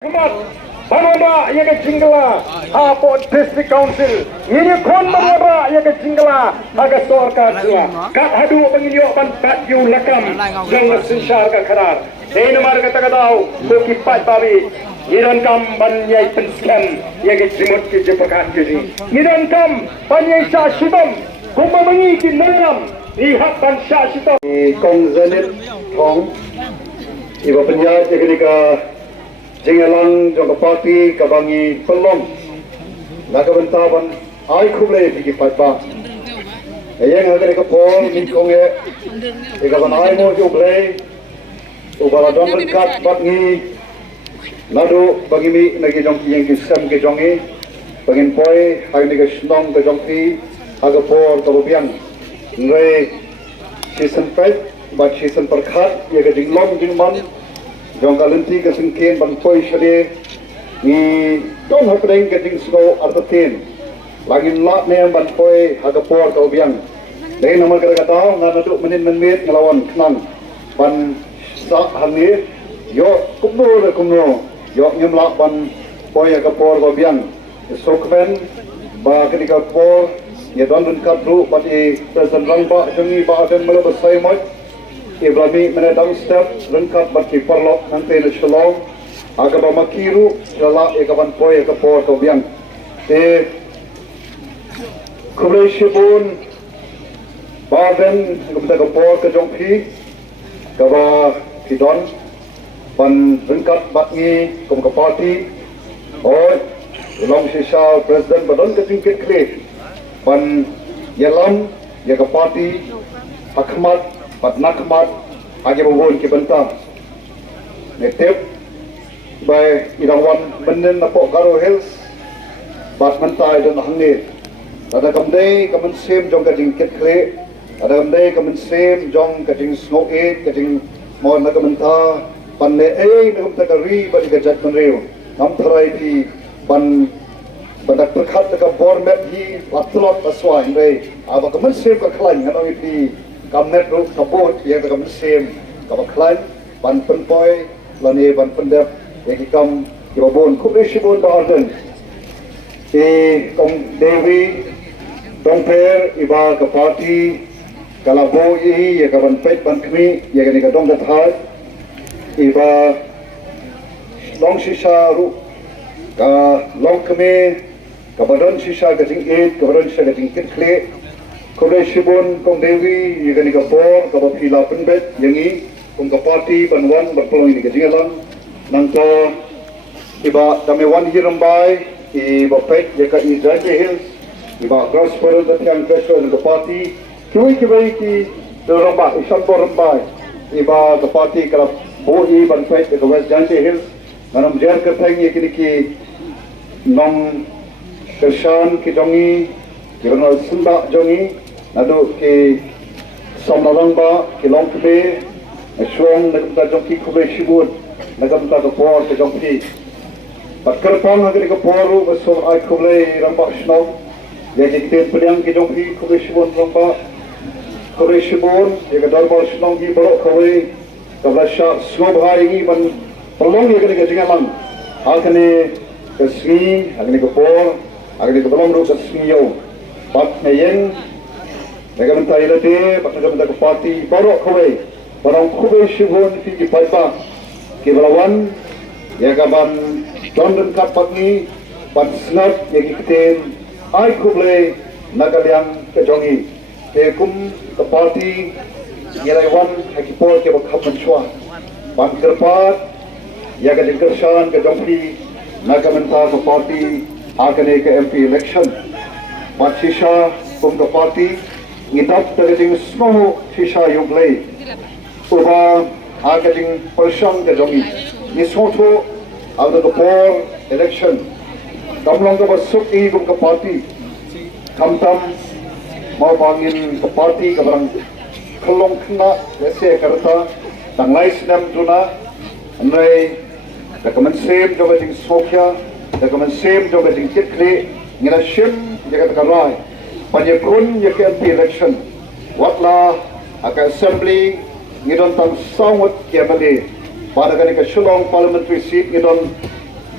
Kemat, Banada yang ke Jingla, Hapo District Council, ini kon Banada yang ke Jingla, agak sorka semua. Kat hadu penginyo pan yu lakam, jangan sensar ke karar. Ini nomor kata tahu, buki pait babi. Iran kam banyai penskan yang ke jimut ke jepakat jadi. Iran kam banyai syashitam, kumma mengi ki nanam, lihat ban syashitam. Kong zanit kong, ibu penjat yang ke Jingalang jangka parti kabangi pelong nak bentaban ai kuble pergi patba yang agar ke pol ni konge ikaban ai mo juble ubala don berkat batngi nadu bagi mi nagi jong yang kisam ke jongi bangin poi hai ni ke snong ke jongti aga por to biang ngai season peit bat season perkhat ye ke jinglong jingman jong kalenti ke syngkon ban poi shade ni don hapeng ke jing sko artatin langin lat ne ban poi hagapor ka biang dei nomor kata kata nganaduk menin menit ngelawan knang ban sa hangi yo kumno yo nyemlak ban poi hagapor ka biang sokven ba ketika por ye don kadru bat e present rangba jengi ba den melebasai moi Ibrahim menedang step lengkap bagi perlok nanti nasional agak bamakiru lala ekaban poi ekapor kobiang kubleshibun baden kemudian kapor kejongpi kaba kidon pan lengkap bagi komkapati oh long sisa presiden badan ketingkit klik pan yelam yakapati akmat pat nakmat agi bawon ke bentang netep by irangwan benden napok karo hills bat mentai dan hangne ada kamdei kamen sem jong kading ketkle ada kamdei kamen sem jong kading snow eight kading mon na kamenta panne nagam takari bali gajat menreu nam thrai di ban badak perkhat ka bormet hi latlot aswa indai aba kamen sem ka klan nganong iti kamnet ru kapot yang takam sem kabaklan ban penpoi lani ban pendep yang kam ibabon kubishibun baarden kong dewi dongper iba ke parti kalabo i ya kaban peit ban kmi ya gani ka dong dathar iba long sisa ru ka long kmi kabadon sisa ka jing it kabadon sisa ka jing kit kle Kubishibun kong dewi yang ni kapor kapor pila penbet yangi kong kapati banwan berpelong ini kejingalan nangka iba damewan hirambai iba peit jeka izai hills iba crossfire datang crossfire dan kapati kibai ki rambai isan rambai iba kapati kalau boi ban peit jeka west jante hills nanam jar kertang ye kini ki nong kershan ki jongi kirana sunda jongi nado ke somlarang ba ke long kebe suang nagam jong ki kuble shibun nagam ta por ke jong ki patkarpang hagri ka poru basum ai kuble ramba snow ye jikte plyang ke jong ki kuble shibun ramba kuble shibun ye ka darbar snow ki baro kuble kabla sha snow bhai gi ban prolong ye ke jingalang akane kasmi agni ka por agni ka belong ru kasmi yo pat meyen Negara mentari lade, negara mentari parti baru kau, barang kau shibun fiji paipa, kebalawan, ya kaban London kapak ni, pan snap ya kiten, ai kau nagaliang kejongi, kum ke parti, ya lawan hakipol ke bakap mencuah, pan kerpat, ya kejengkersan kejongki, negara mentari ke parti, akan ke MP election, pan sisa kum ke parti. Ngitap terjadi snow sisa yuglei, ubah agaknya persang kejongi. Ni soto ada kepor election, kamlang ke basuk ibu ke parti, kamtam mau bangin ke parti kebarang kelong kena lese kereta, tanglai senam juna, andai dokumen sem juga jing sokya, dokumen sem juga jing kitkli, ngira sim jaga tekarai. Panyekun yang ke election, watlah akan assembly ngidon tang sawat kiamali pada kali ke Shillong parliamentary seat ngidon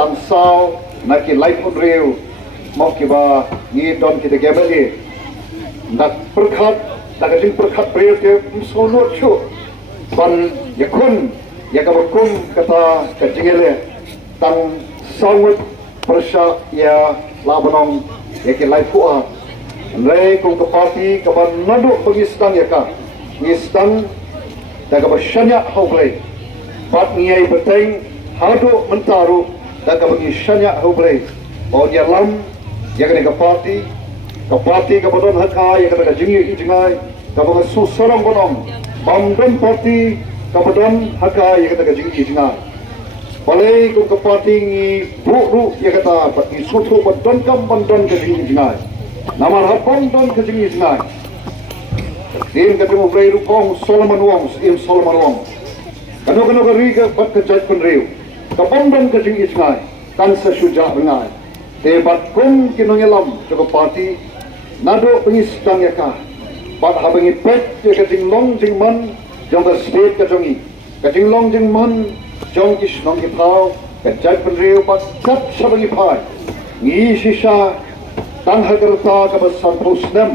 tang sao na ki leit pun briew mo ki ba ni don ki de gemeli nak perkhat nak jing perkhat briew ke sono chu ban yakun yakabakum kata kajingele tang sawut persya ya labanong yaki leit pu'a Andai kung kapati kaban nado pangistang yaka ngistang daga basyanya haublay pat ngiyay beteng hado mentaru daga bangisyanya haublay o dia lam yaka ni kapati kabadon haka yaka daga jingi ijingay kabang susarang bonong bamdon parti kabadon haka yaka daga jingi ijingay balay kung kapati ngi buru yaka ta pat ngi sutu badon kam bandon ka jingi ijingay Namar hapong don ke jingis nai. Dim ke temu brei rupong Solomon Wong, Solomon Wong. Kano ke riga bat ke jaj pun riu. Kapong don ke jingis nai. Kan sesuja ngai. Debat kong kinongelam cukup parti. Nado pengistang yaka. Bat habangi pet ye ke jinglong jingman jong ke state ke jongi. Ke jinglong jingman jong kis nong ipau. Ke jaj pun riu bat kat sabangi pai. Ngi sisa tang hagarta kabasan posnem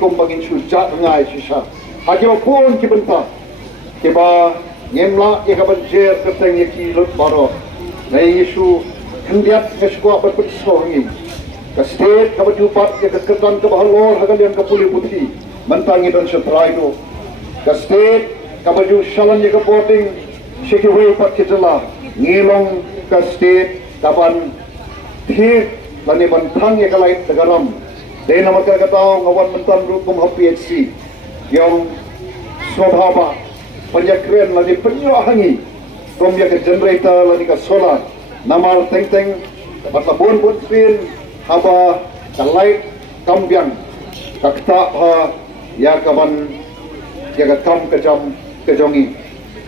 kum bangin suja ngai sisa hagyo pun kibenta kiba ngemla ye kabanjer keteng ye kilut baro nei yesu hendiat ngeswa berput sohni ka state kabajupat ye keketan kabahalor hagalian kapuli putih mentangi dan setrai do ka state kabaju shalan ye kapoting sekiwe pat kitala ngilong ka state kaban thi lani bantang ya kalait tagaram dahil na magkakataong ngawan mentan rukum ha PHC yung swabhaba panyakren lani penyohangi kum ya ke generator lani ka solar namal teng-teng batlabon pun pin haba kalait kambyang kakta ha ya kaban ya ka kam kejam kejongi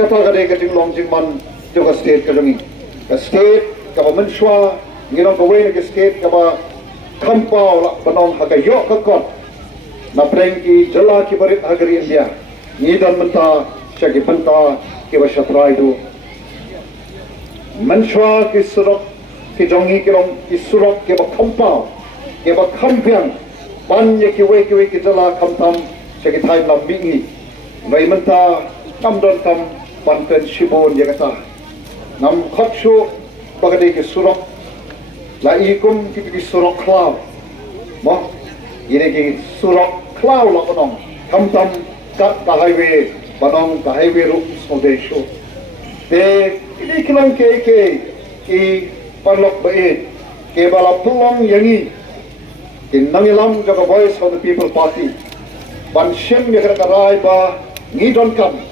kata kadai kejinglong jingman juga state kejongi ka state kaban menswa ngirang kawin ke skate kaba kampau la panong hagayok kakot na prengki jala ki barit hagari India ngidan menta syagi penta ki basatrai do manshwa ki surok ki jongi ki long ki surok ki ba kampau ki ba kampiang panye ki we ki jala kamtam syagi thai lam bingi ngai menta kamdon kam panten shibon ya kata nam khatshu bagade ki surok la ikum kita surok klau mo ini ki surok klau la konong tam kat ka highway banong ka highway ru sodesho de ini kilang ke ki parlok bae ke bala pulong yangi in nangilam jaga voice of the people party ban shem ya kara rai ba ngidon kam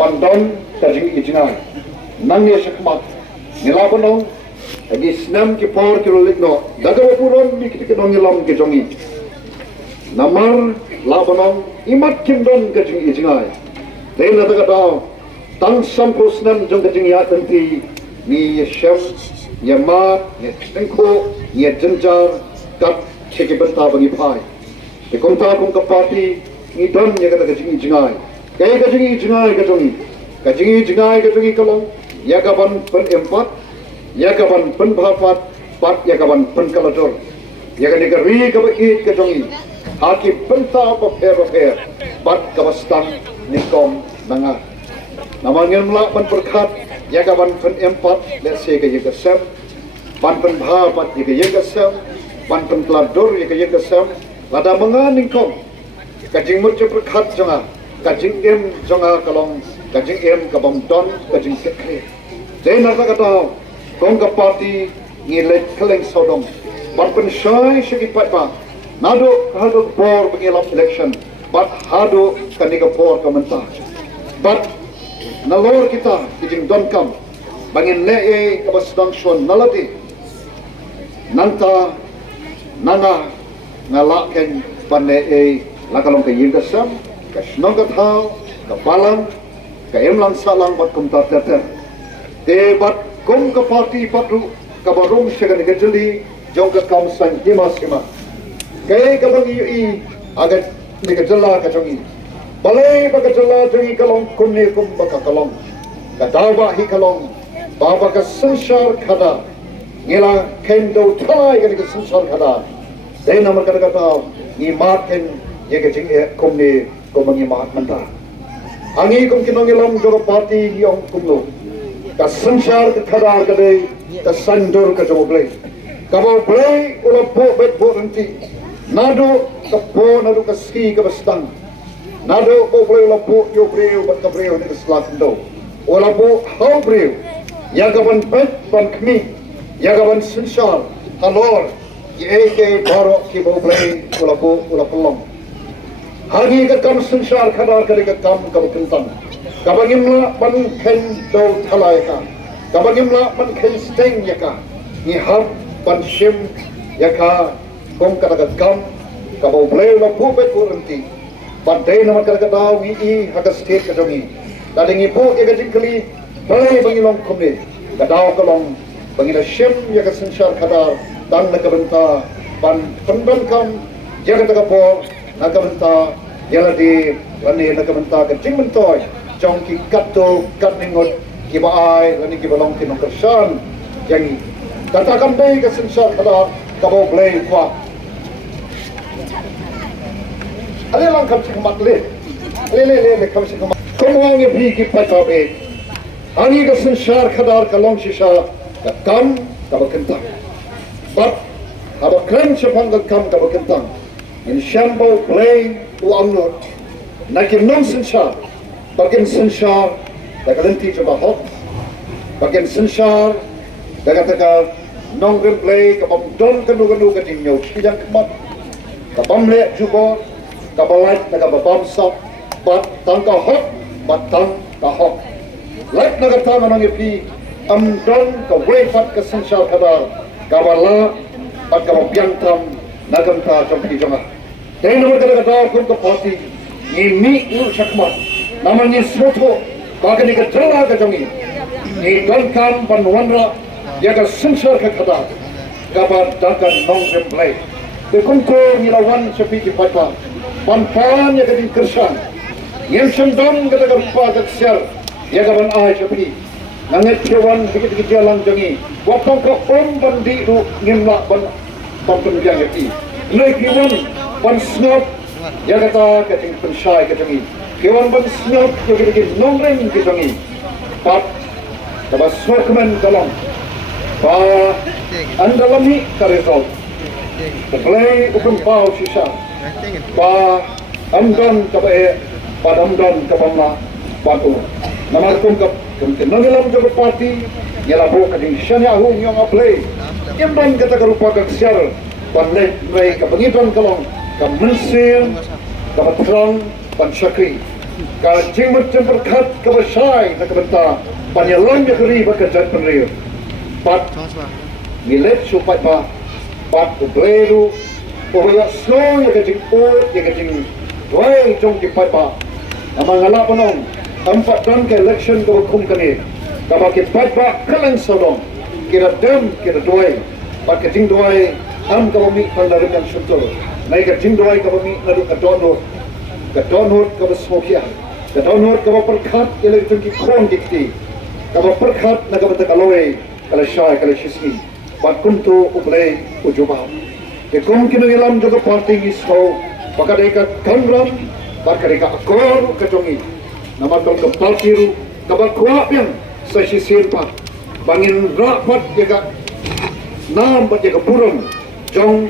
bandon tajing ijinai nangye shakmat nilabonong lagi senam ki por ki Iehnoh dagawa puron mi ki kenong ilam ki jongi namar labanong imat kimdon ka jing ijingai dahil na tagatao tang sampro senam jong ka jing ya tanti ni shem ya ma ni tengko ni jenjar kat cheki benta bagi pai di konta kong ka parti ni don ya ka jing ijingai kaya ka jing ijingai ka jongi kalong ya kaban pen empat yakaban penbhapat pat yakaban penkalador yakani kari kabait kajongi haki penta paper pat kabastang nikom nanga namangin mla pan perkhat yakaban penempat let's say ka yakasam pan penbhapat yakasam pan penkalador yakasam lada manga nikom kajing murje perkhat jonga kajing em jonga kalong kajing em kabam don kajing sekre dena kata kong ka parti ngilet keleng sodong barpen syai syagi patma nado hado bor pengilam election bat hado kanika bor kamenta bat nalor kita kijing donkam bangin lee kabasdang shon nalati nanta nanga ngalaken panee lakalong kayin kasam kasnong kathao kapalang kaemlang salang bat kumta terter debat kong ka parti patru kabarong siya ka jeli jong ka kamsan hima kaya ka bang i agad ni ka jala ka jongi balay ba ka jala jongi kalong kunne kum baka kalong ka dawa hi kalong baba ka sanshar kada ngila ken do thai ka ka sensor kada dei namar kada kata ni mat ken ye ke jing e kom ni kom ngi mat manta angi kom kinong ilam jo party yong kumlo ka sensor ka kada ka dei ka sandur ka jo blai ka bo blai ula po bet bo nanti nado ka po nado ka ski ka bastang nado bo blai ula po yo briew bat ka briew ni slak do ula po how briew ya ka ban peit ban kmi ya ka ban sensor halor ye ke baro ki bo blai ula po long hari ka kam sensor khadar kare ka kam ka kintan ka bangimla ban ken do thalai ka bangimla ban ken steng ya ka ni hab ban shim ya ka kom ka kam ka bo blai ula po bet nanti badai nama kata tahu ini hak state kejongi. Tadi ngipu ia kejengkeli balai bangilong kumni. Kadau kalong bangila shim ia kesensar kadar dan nak benta ban penbangkam ia kata kapor nak benta ia lagi lani nak benta kejeng bentoy jong ki kato kat ningot ki baai lani ki balong ki nongkersan jangi. Katakan bay kesensar kadar kabo blay kuat. Ale lang kam sikamat le kam sikamat komong ye bhi ki patabe ani ka sanshar khadar ka long shisha ka kam ka bakanta but ka bakran chapang ka kam ka bakanta in shambo play u amnot nakin non sanshar bakin sanshar da kalanti jaba hot bakin sanshar da kataka nong rim play ka bam don ka nu ka dinyo kijang kamat ka bamle jubo kabalait na kababam sa bat tang ka hok bat tang ka hok lait na katama nang ipi amdon ka wefat ka sensal kadar kabala bat kababiang tam nagamta jompi jonga dahil naman kadar kung ka party ni mi u sakmat naman ni smoto baga ni ka jala ka jongi ni don kam panwanra ya ka sensal ka kadar kabar dagan nong remplay kung nilawan sa piki patwa Pan ya kading kersan, yang sendam kata kerupa keksiar, ya kapan ai cepi, nanget kewan sedikit jalan jangi, wapang ke bandi ru ngimla ban penbiang cepi, nai kewan ban snap, ya kata kading pensai kejangi, kewan ban snap ya kading nongring kejangi, pat, kaba snorkeman dalam, dalam ni karesol, play open pau sisa. Pa amdan kabae padamdan kabamla patu namarkum kap kenalam jabat party yala bo kading shanya hu nyong aplay yamban kata karupa kaksiar panle mai kabangitan kalong ka mensil ka patrong pan syakri ka jingmat jemperkat ka basai na kabenta panyalang yakri bakajat penriu pat milet supat pa pat ubleru Pokoknya slow ya kecing pot, ya kecing dua jong di pipa. Nama ngalah penong, empat dan ke election ke hukum kini. Kalau ke pipa kalian sodong, kira dem, kira dua. Pak kecing dua, kalau mi pandarim yang sentul. Naik kecing dua kalau mi nadu kedonor kalau smokia, kedonor kalau perkat, ialah kecing kikon dikti. Kalau perkat nak kalau terkaloi, kalau syai, kalau shismi. Pak kuntu ublay ujubah. Kung kinuilam juga party iso, baka deka kanram, baka deka akor kajongi. Nama tol ke party ru, kabakwa yang sa sisir pa. Bangin rapat jaga nam bat jaga burung. Jong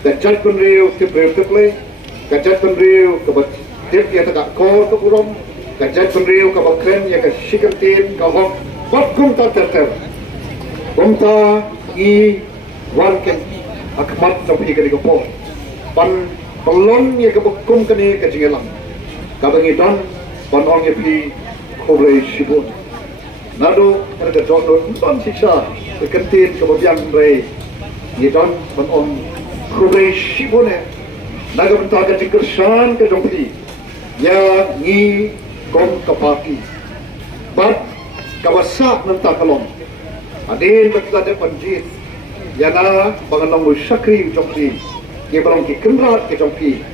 kajat penriu tiple, kajat penriu kabat tip ya tak akor ke burung, kajat penriu kabakren ya ke shikantin kahok. Bat kum ta terter, kum ta I wan ken. Akmat sampai ke dikopo, pan pelon ye kebukum kene kejingelang, kabangitan pan ong ye pi kobre sibut, nado ada jodoh pan siksa kekentin kebabiang rei, ye don pan ong kobre sibune, naga bentar kejikersan ke jompi, ya ngi kom kapaki, bat kawasak nanti kalong, adin betul ada panjit. Yana banganong syakri jompi, ke balong ki kenrat ke jompi,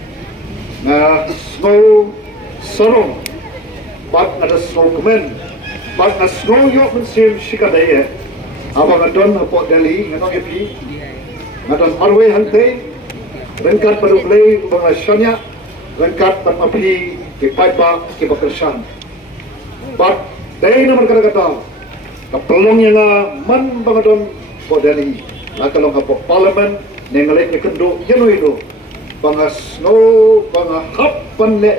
na snow sorong, bat ada snow kemen, bat na snow yok mensim shikadaya, abang adon Port Delhi ngatong epi ngadon marwe hante rengkat paduklei bang syanya rengkat patmapi ke peit ba ke bakersan bat dai nomor kata kapelong yang man bang adon Port Delhi lakalong kapok parlimen nengalek ne kendo Iehnoh itu bang snow bang hapan le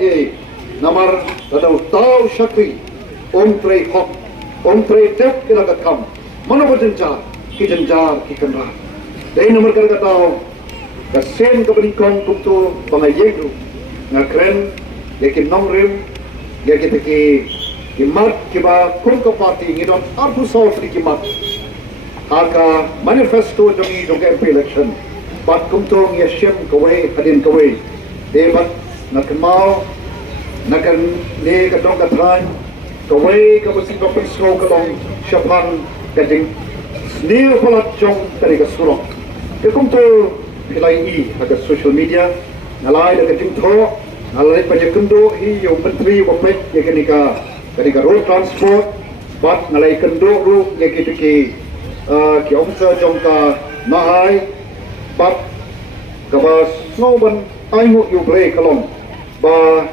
namar tadau tau syakri trei hok trei tep kena kam mana berjenjar ki kenra dai nomor kata kasen kebenikong kumtu pangayegu ngakren yakin nongrim yakin kimat kiba kumka party ngidon arbu saw kimat haka manifesto dongi MP election bat kumtu ngyashem kawai hadin kawai debat nakmau nakan ne kadong katran kawai kabasi kapensro kalong syapang kading sneer palat jong dari kasurok kumtu pilai ada social media nalai ada jingtho nalai pada kendo hi yo menteri wa peit ya kenika road transport bat nalai kendo ru ya ki officer jongka mahai bat kabas noban aimu yu play kalong ba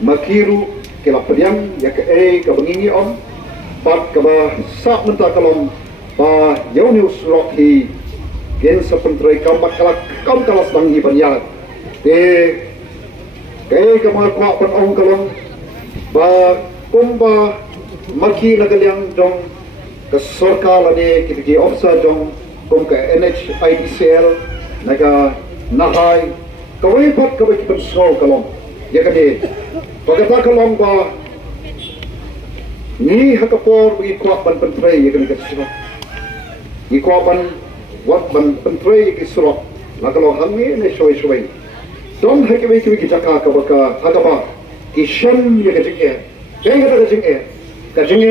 makiru ke la pediam ya ke ka bengingi on bat kaba sak menta kalong ba yo news rock hi gen sepentrai kampak kam kalas bangi banyak kamar kuat penong kalong ba kumba maki nagaliang dong ke sorkal ade kiti officer dong kum ke NHIDCL naga nahai kawai pat kawai kipen so kalong ya kade bagata kalong ba ni hakapor wi kuat ban pentrai ya kade kesino ni kuat ban wat ban pentrai ki surok lakalo hangi ne shoi dom hakebe ki jaka ka baka hakaba ki shem ye ka jingye